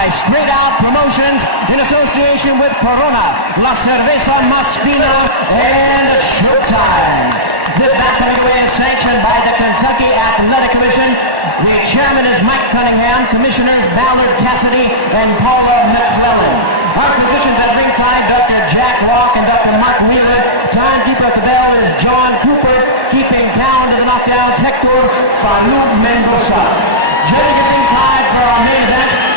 by Straight Out Promotions in association with Corona, La Cerveza Más Fina, and Showtime. This bout coming away is sanctioned by the Kentucky Athletic Commission. The chairman is Mike Cunningham, commissioners Ballard Cassidy and Paula McClellan. Our physicians at ringside, Dr. Jack Locke and Dr. Mark Wheeler. Timekeeper at the bell is John Cooper. Keeping count of the knockdowns, Hector Farouk Mendoza. Judging at ringside for our main event,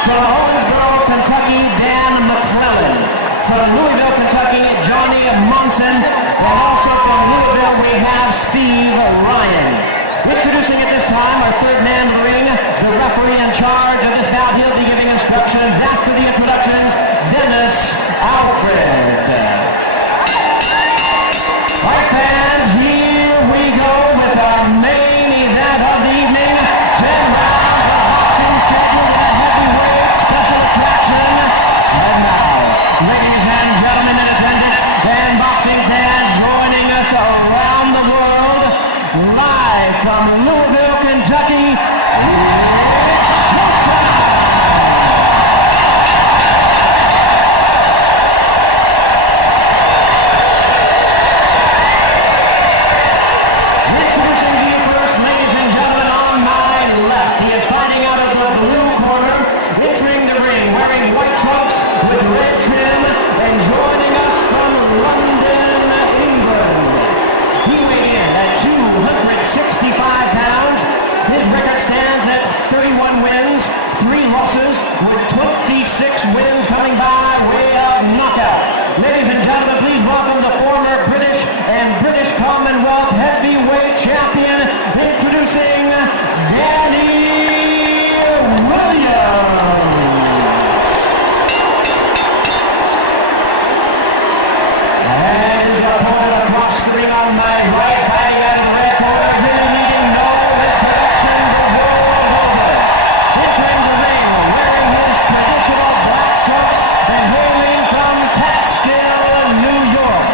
from Owensboro, Kentucky, Dan McClellan. From Louisville, Kentucky, Johnny Monson. And also from Louisville, we have Steve Ryan. Introducing at this time our third man in the ring, the referee in charge of this bout. He'll be giving instructions after the introductions, Dennis Alfred. All right, fans, here we go with our main event of the evening. 10 rounds of boxing scheduled with a heavyweight special attraction. And now, ladies and gentlemen in attendance and boxing fans joining us around the world, live from Louisville, Kentucky, it's Showtime! Introducing the first, ladies and gentlemen, on my left. He is fighting out of the blue corner, entering the ring, wearing white trunks with red trim, and joining us from London, England. He weighed in at 265 pounds. His record stands at 31 wins, 3 losses, with 26 wins coming by way of knockout. Ladies and gentlemen, please welcome the former British and British Commonwealth heavyweight champion, introducing Danny Williams. And his opponent across the ring on my right, fighting out of the red corner, here needing no introduction the world over. Entering the ring, wearing his traditional black trunks and hailing from Catskill, New York.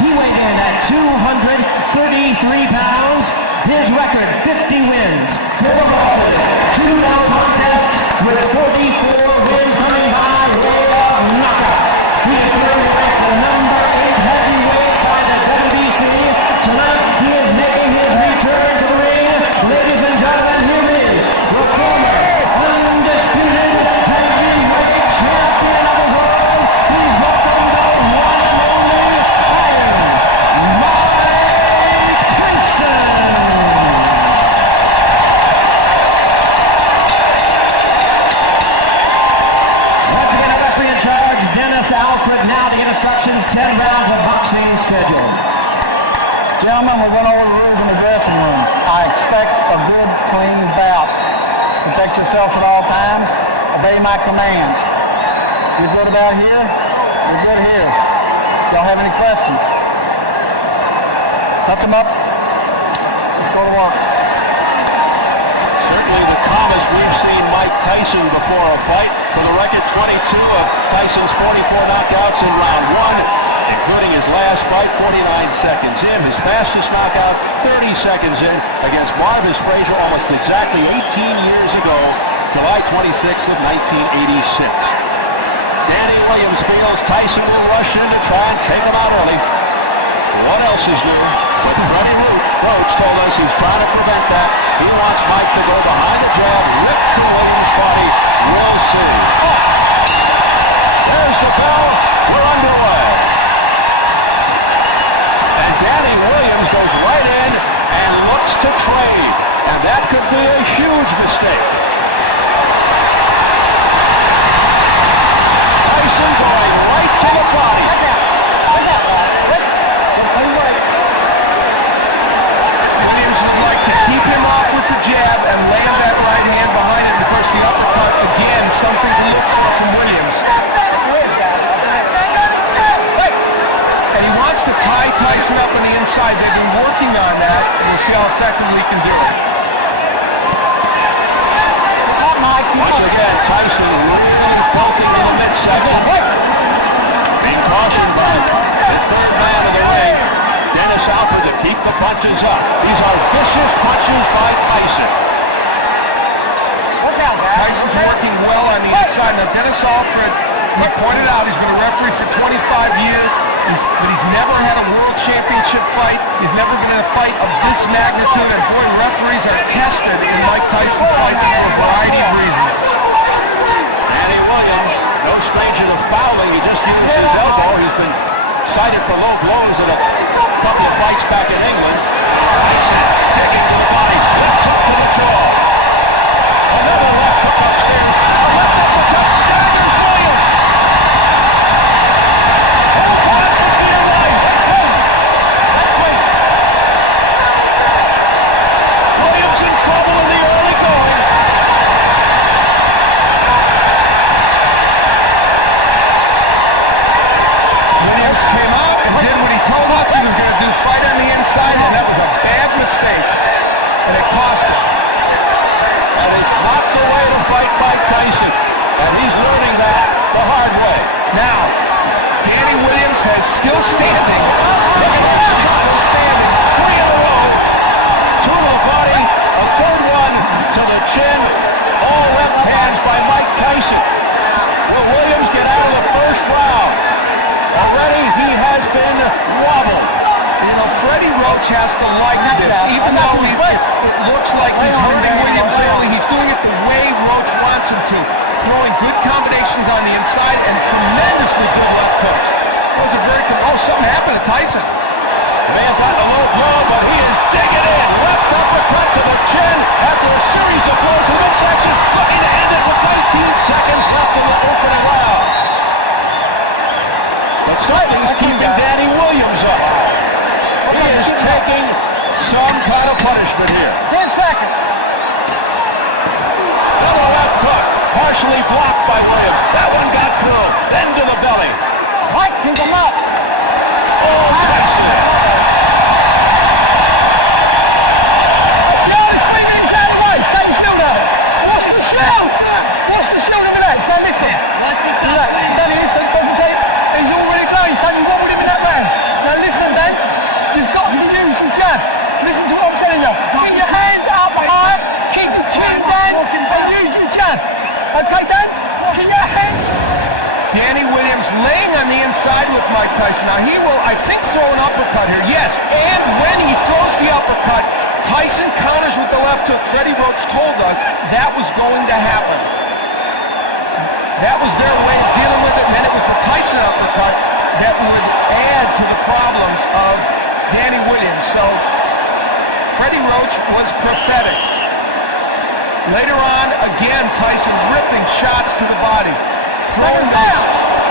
He weighed in at 233 pounds. His record, 50 wins, 4 losses, 2 no contests, with 44 wins coming by way of knockout. He is currently ranked the number 8 heavyweight by the WBC. Tonight, he is making his return to the ring. Ladies and gentlemen, here is the former undisputed heavyweight champion of the world. Please welcome the one and only Mike Tyson. Once again, a referee in charge, Dennis Alfred. Now to get instructions, 10 rounds of boxing scheduled. Gentlemen, we're going over the rules in the dressing rooms. I expect a good, clean bout. Protect yourself at all times. Obey my commands. You're good about here? You're good here. Y'all have any questions? Touch them up. Let's go to work. Certainly the calmest we've seen Mike Tyson before a fight. For the record, 22 of Tyson's 44 knockouts in round 1, including his last fight, 49 seconds in. His fastest knockout, 30 seconds in, against Marvis Frazier almost exactly 18 years ago, July 26th of 1986. Danny Williams feels Tyson will rush in to try and take him out early. What else is new? But Freddie Roach told us he's trying to prevent that. He wants Mike to go behind the jab, rip to Williams' body. We'll see. Oh. There's the bell. We're underway. And Danny Williams goes right in and looks to trade. And that could be a huge mistake. Tyson going right to the body. Williams would like to keep him off with the jab and land that right hand behind it. And of course, the uppercut, again, something to look for from Williams. And he wants to tie Tyson up on the inside. They've been working on that, and we'll see how effectively he can do it. Once again, Tyson really belting in the midsection. Being cautioned by the third man of the ring, Dennis Alfred, to keep the punches up. These are vicious punches by Tyson. Tyson's working well on on the inside. Now, Dennis Alfred, he pointed out he's been a referee for 25 years, but he's never had a world championship fight. He's never been in a fight of this magnitude, and boy, referees are tested in Mike Tyson fights for a variety of reasons. Danny Williams, no stranger to fouling. He just used his elbow. He's been cited for low blows in a couple of fights back in England. Tyson kicking to the body, left hook to the jaw. Another left hook upstairs. Left uppercut staggers Williams. Hold on for dear life. Williams in trouble in the early going. Williams came out and did what he told us he was going to do, fight on the inside, and that was a bad mistake, and it cost him. That is not the way to fight Mike Tyson, and he's learning that the hard way. Now, Danny Williams has still standing. This man is still standing. 3 in a row. 2 to the body, a third one to the chin. All left hands by Mike Tyson. Will Williams get out of the first round? Already he has been wobbled. You know, Freddie Roach has to like this, even though it looks like he's hurting Williams early. He's doing it the way Roach wants him to, throwing good combinations on the inside and tremendously good left hooks. Those are very good. Oh, something happened to Tyson. May have gotten a low blow, but he is digging in. Left uppercut to the chin after a series of blows in the midsection. Looking to end it with 19 seconds left in the opening round. But something's keeping Danny Williams up. He is taking some kind of punishment here. 10 seconds. Another left hook, partially blocked by Williams. That one got through. Then to the belly. Mike, keep him up. Oh, Tyson. Shield is 3 minutes out of the way. Take the shield out. Watch the shield. Watch the shield over there. Now listen. Look, Danny, listen, concentrate. He's already blown. He's only wobbled him in that round. Now listen, Dan. You've got to use your jab. Listen to what I'm telling you. Keep your hands up high. Keep the chin down and use your jab. Okay, Dan? Keep your hands. Danny Williams laying on the inside with Mike Tyson. Now he will, I think, throw an uppercut here. Yes, and when he throws the uppercut, Tyson counters with the left hook. Freddie Roach told us that was going to happen. That was their way of dealing with it, and then it was the Tyson uppercut that would add to the problems of Danny Williams. So Freddie Roach was prophetic. Later on, again, Tyson ripping shots to the body, throwing those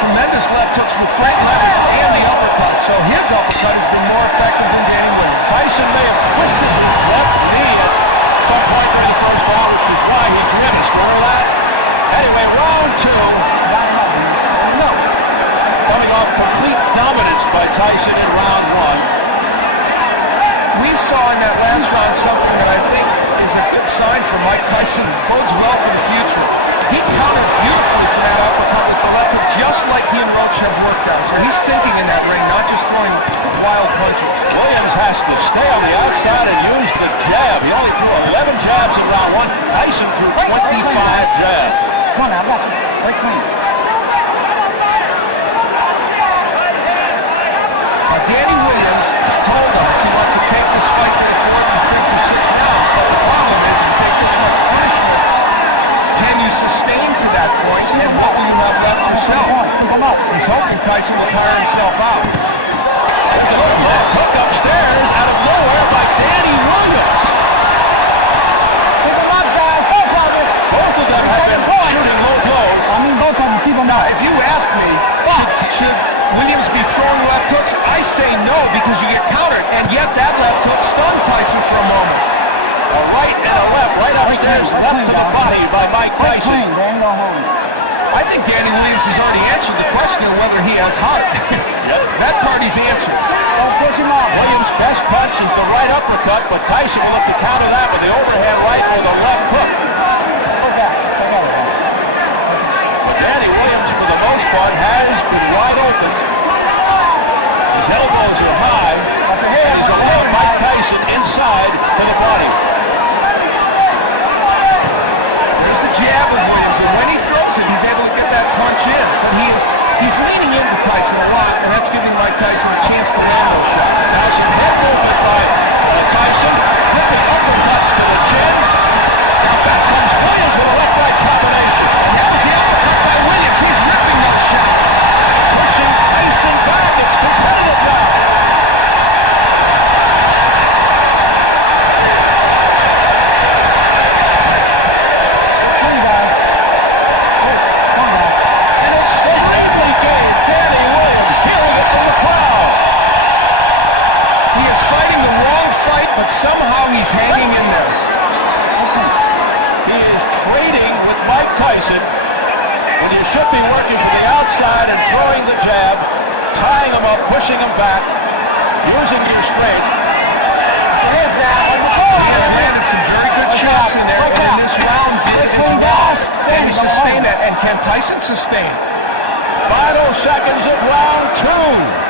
tremendous left hooks with Freddie's and the uppercut. So his uppercut has been more effective than Danny Williams. Tyson may have twisted his left knee at some point during the first round, which is why he finished. Remember that? Anyway, round 2. Coming off complete dominance by Tyson in round 1. We saw in that last round something that I think is a good sign for Mike Tyson. Bodes well for the future. He countered beautifully for that uppercut with the left hook, just like he and Roach have worked out. So he's thinking in that ring, not just throwing wild punches. Williams has to stay on the outside and use the jab. He only threw 11 jabs in round 1. Tyson threw 25 jabs. Come on now, watch it. Very clean. Danny Williams told us he wants to take this fight to the 4th and 5th or 6th round. But the problem is, if you take this much punishment, can you sustain to that point, and what will you have left himself? He's hoping Tyson will tire himself out. There's a left hook upstairs out of nowhere by Danny Williams. Keep him up, guys. Both of them. Both of them have been shooting low blows. I mean, both of them. Keep them Now, up. if you ask me, should Williams be throwing left hooks? I say no, because you get countered. And yet that left hook stunned Tyson for a moment. A right and a left, right upstairs, left to the body by Mike Tyson. Clean, Dan. Go home. I think Danny Williams has already answered the question of whether he has heart. That part he's answered. Don't push him off. Williams' best punch is the right uppercut, but Tyson will look to counter that with the overhand right with a left hook. Go back. But Danny Williams, for the most part, has been wide open. His elbows are high, and he's allowed Mike Tyson inside to the body. There's the jab of Williams, and when he throws it, Tyson when you should be working from the outside and throwing the jab, tying him up, pushing him back, using your strength. Hands down. Like before. He has landed some very good shots in there, and in this round did it as well. And he sustained that. And can Tyson sustain? Final seconds of round 2.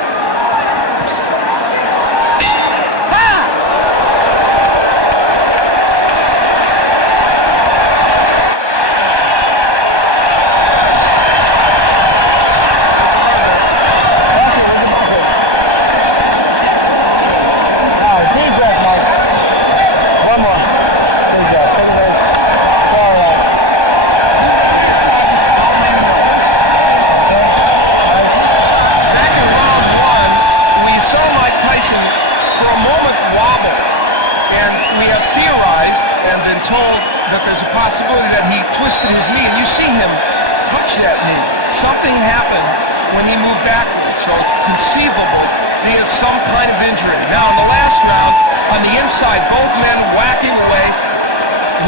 Told that there's a possibility that he twisted his knee, and you see him touch that knee. Something happened when he moved backwards, so it's conceivable he has some kind of injury. Now, in the last round, on the inside, both men whacking away.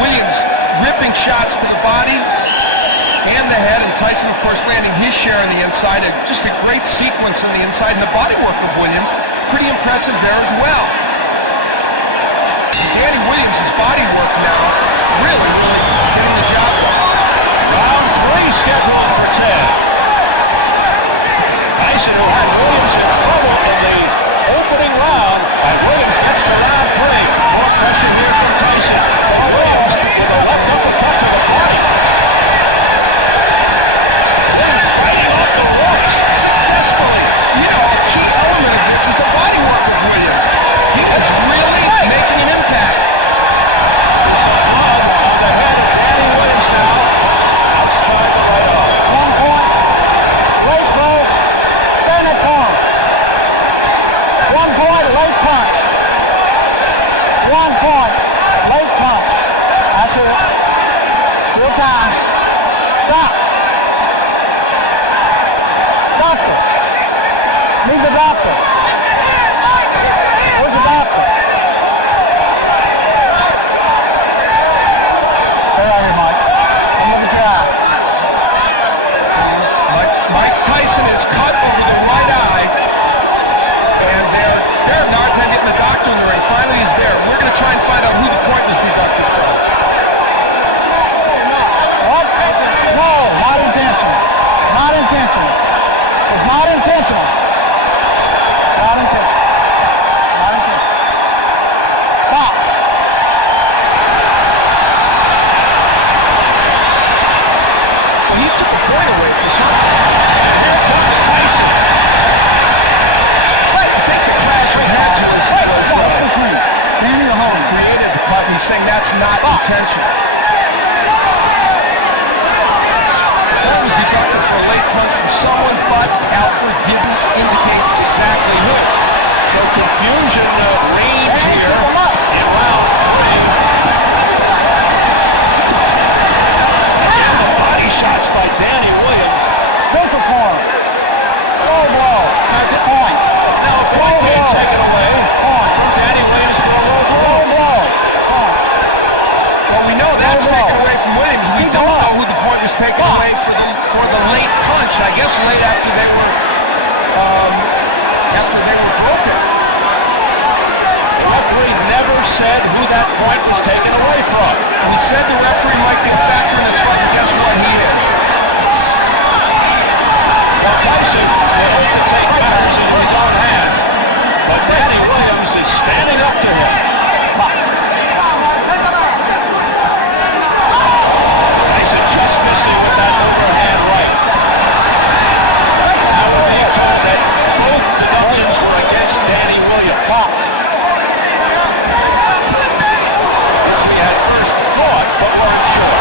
Williams ripping shots to the body and the head, and Tyson, of course, landing his share on the inside, and just a great sequence on the inside, and the body work of Williams, pretty impressive there as well. Danny Williams' body work now, really getting the job done. Round 3 scheduled for 10. Tyson, who had Williams in trouble in the opening round, and Williams gets to round 3. More pressure here from Tyson. Williams with a left uppercut to the body. Williams fighting off the ropes successfully. You know, a key element of this is the body work of Williams. He is really making an impact. There's some blood on the head of Danny Williams now. Outside the right arm. 1 point. Late blow. Then a point. 1 point. Late punch. 1 point. Late punch. That's it. Still time. Stop. Doctor. Need the doctor. Where's the doctor? Stay right here, Mike. I'm looking at your eye. Mike Tyson is cut over the right eye, and they're now time getting the doctor in the ring. Finally, he's there. We're going to try and find out who the point was deducted from. What? No, not intentional. Not intentional. It's not intentional. Not intentional. Not intentional. Stop. Well, he took a point away for sure. Here comes Tyson. I think the crash we had to was Danny or Holmes? created the cut, and he's saying that's not intentional. That was deducted for a late punch from someone, but Alfred didn't indicate exactly who. So confusion reigns here in round 3. Again, the body shots by Danny Williams. Mental point. Low blow. Point. Now a point being taken away from Danny Williams for a low blow. Low blow. Point. Well, we know that's taken away from Williams. We Keep don't going. know who the point was taken away for the late punch. I guess late after they were broken. The referee never said who that point was taken away from. We said the referee might be a factor in this fight, and guess what? He is. Now Tyson will hope to take matters into his own hands, but Danny Williams is standing up to him. Tyson just missing with that overhand right. Now we're being told that both deductions were against Danny Williams. Which we had first thought, but weren't sure.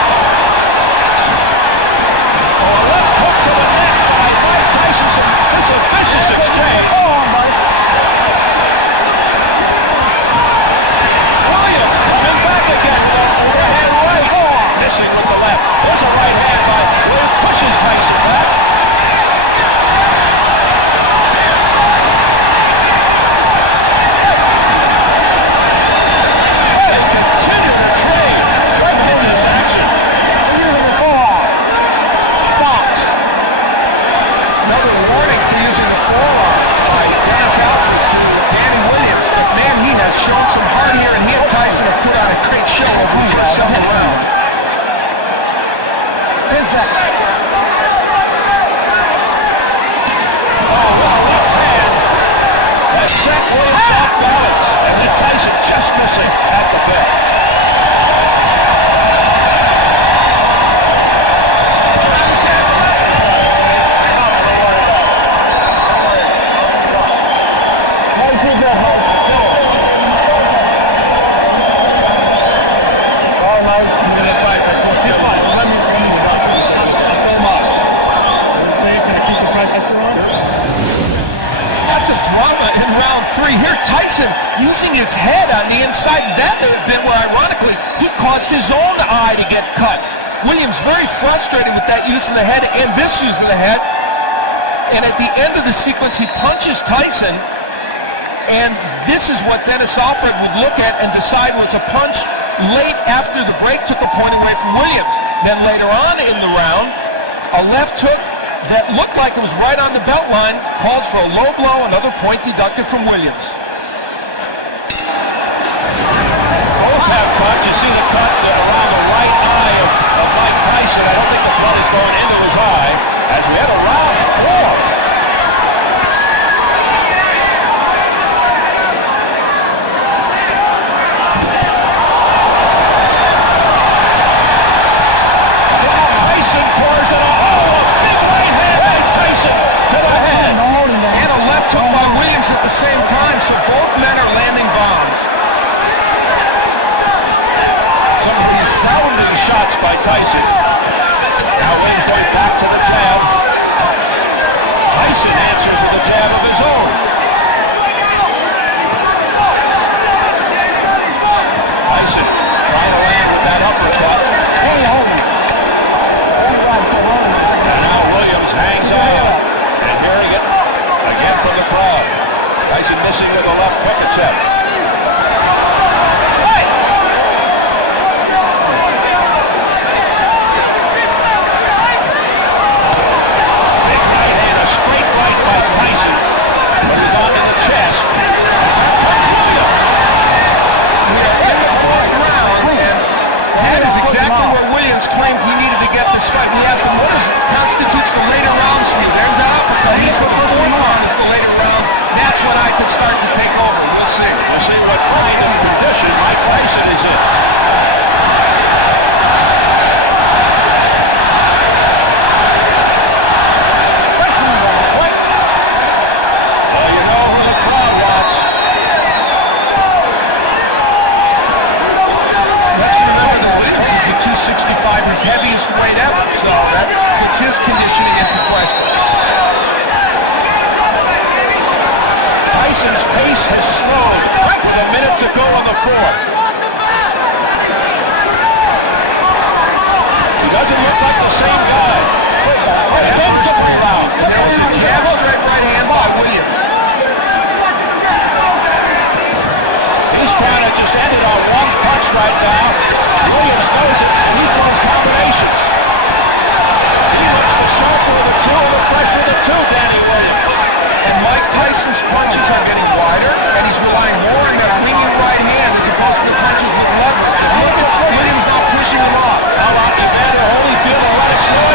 10 seconds. That set Williams off balance, and then Tyson just missing at the bit. Lots of drama in round 3 here. Tyson using his head on the inside. That may have been where, ironically, he caused his own eye to get cut. Williams very frustrated with that use of the head and this use of the head. And at the end of the sequence, he punches Tyson. And this is what Dennis Alfred would look at and decide was a punch late after the break, took a point away from Williams. Then later on in the round, a left hook that looked like it was right on the belt line, called for a low blow, another point deducted from Williams. Both have cuts. You see the cut around the right eye of Mike Tyson. I don't think the blood is going into his eye as we have a round 4. Tyson pours it off. Oh, a big right hand by Tyson to the head. And a left hook by Williams at the same time, so both men are landing bombs. Some resounding shots by Tyson. Now Williams going back to the jab. Tyson answers with a jab of his own. Tyson trying to land with that uppercut. Hey, hold me. And now Williams hangs on. And hearing it again from the crowd. Tyson missing with a left crooked check. Big right hand, a straight right by Tyson. Pushes on to the chest. Comes Williams. We are in the 4th round, and that is exactly where Williams claimed he needed to get this fight. We asked him, what constitutes the later rounds for you? There's that uppercut. He said the 4th round is the later rounds. That's when I could start to take over. We'll see. We'll see what kind of condition Mike Tyson is in. Well, you know who the crowd wants. Let's remember that Williams is at 265, his heaviest weight ever, so that puts his conditioning into question. Tyson's pace has slowed with a minute to go in the 4th. He doesn't look like the same guy. After his 3 round. And there was a jab straight right hand by Williams. He's trying to just end it on one punch right now. Williams knows it, and he throws combinations. He looks the sharper of the two, and the fresher of the two, Danny Williams. And Mike Tyson's punches are getting wider, and he's relying more on that winging right hand as opposed to the punches with leverage. And look at Williams now pushing him off. How about Evander Holyfield and let it slow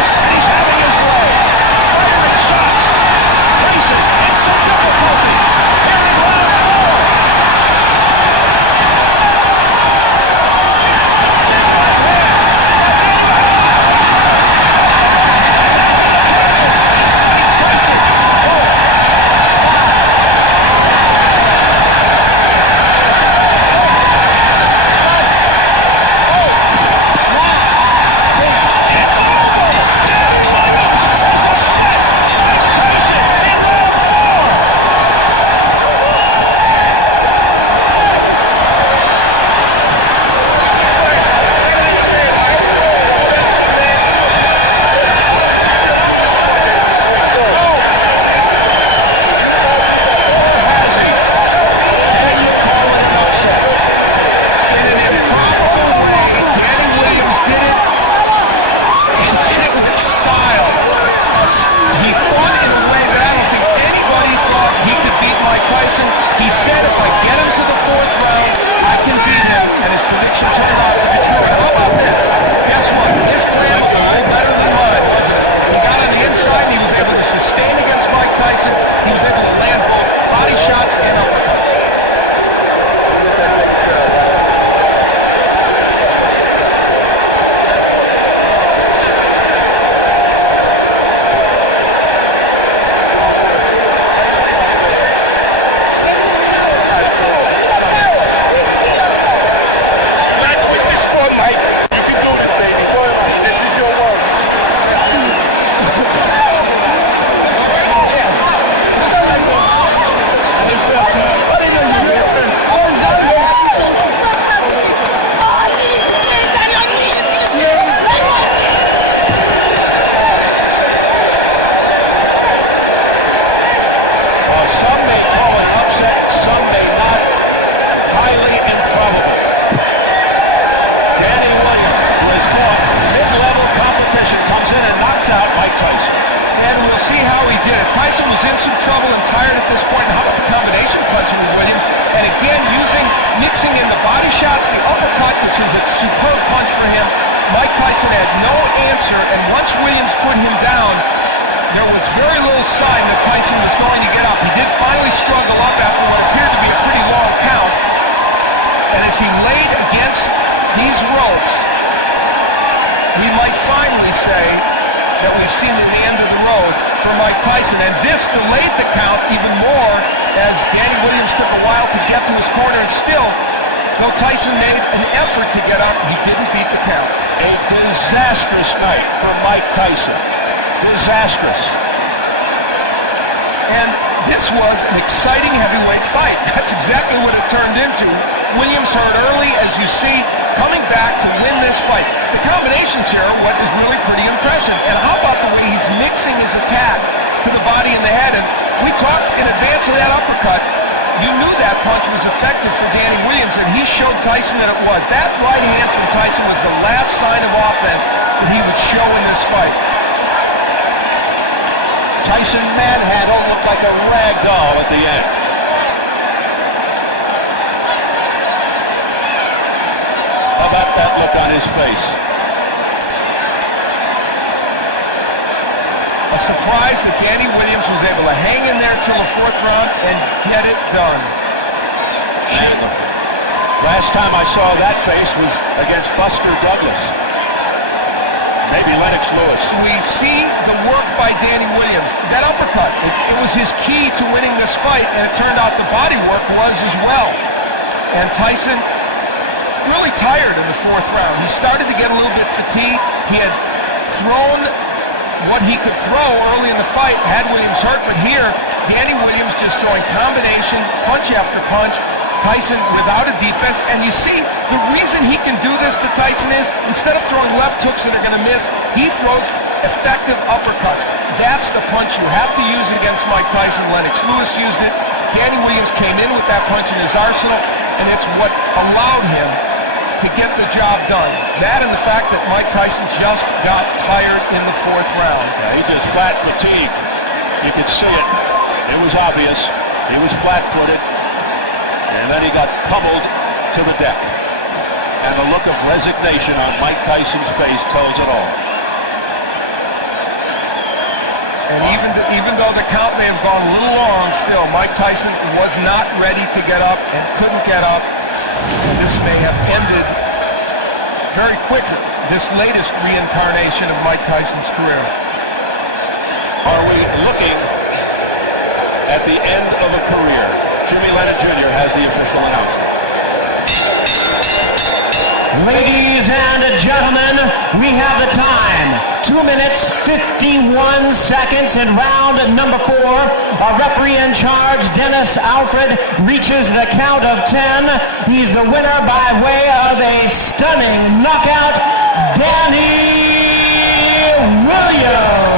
which was a superb punch for him. Mike Tyson had no answer, and once Williams put him down, there was very little sign that Tyson was going to get up. He did finally struggle up after what appeared to be a pretty long count. And as he laid against these ropes, we might finally say that we've seen the end of the road for Mike Tyson. And this delayed the count even more as Danny Williams took a while to get to his corner. And still, though Tyson made an effort to get up, he didn't beat the count. A disastrous night for Mike Tyson. Disastrous. And this was an exciting heavyweight fight. That's exactly what it turned into. Williams hurt early, as you see, coming back to win this fight. The combinations here are what is really pretty impressive. And how about the way he's mixing his attack to the body and the head? And we talked in advance of that uppercut. You knew that punch was effective for Danny Williams, and he showed Tyson that it was. That right hand from Tyson was the last sign of offense that he would show in this fight. Tyson manhandled, looked like a rag doll at the end. How about that look on his face? A surprise that Danny Williams was able to hang in there till the fourth round and get it done. And last time I saw that face was against Buster Douglas. Maybe Lennox Lewis. We see the work by Danny Williams. That uppercut, it was his key to winning this fight, and it turned out the body work was as well. And Tyson really tired in the fourth round. He started to get a little bit fatigued. He had thrown what he could throw early in the fight, had Williams hurt, but here, Danny Williams just throwing combination, punch after punch. Tyson without a defense, and you see the reason he can do this to Tyson is instead of throwing left hooks that are going to miss, he throws effective uppercuts. That's the punch you have to use against Mike Tyson. Lennox Lewis used it. Danny Williams came in with that punch in his arsenal, and it's what allowed him to get the job done. That and the fact that Mike Tyson just got tired in the fourth round. Yeah, he just flat fatigued. You could see it. It was obvious. He was flat-footed. And then he got pummeled to the deck. And the look of resignation on Mike Tyson's face tells it all. And even though the count may have gone a little long, still, Mike Tyson was not ready to get up and couldn't get up. And this may have ended very quickly, this latest reincarnation of Mike Tyson's career. Are we looking at the end of a career? Jimmy Lennon Jr. has the official announcement. Ladies and gentlemen, we have the time. 2 minutes, 51 seconds in round number 4. Our referee in charge, Dennis Alfred, reaches the count of 10. He's the winner by way of a stunning knockout, Danny Williams.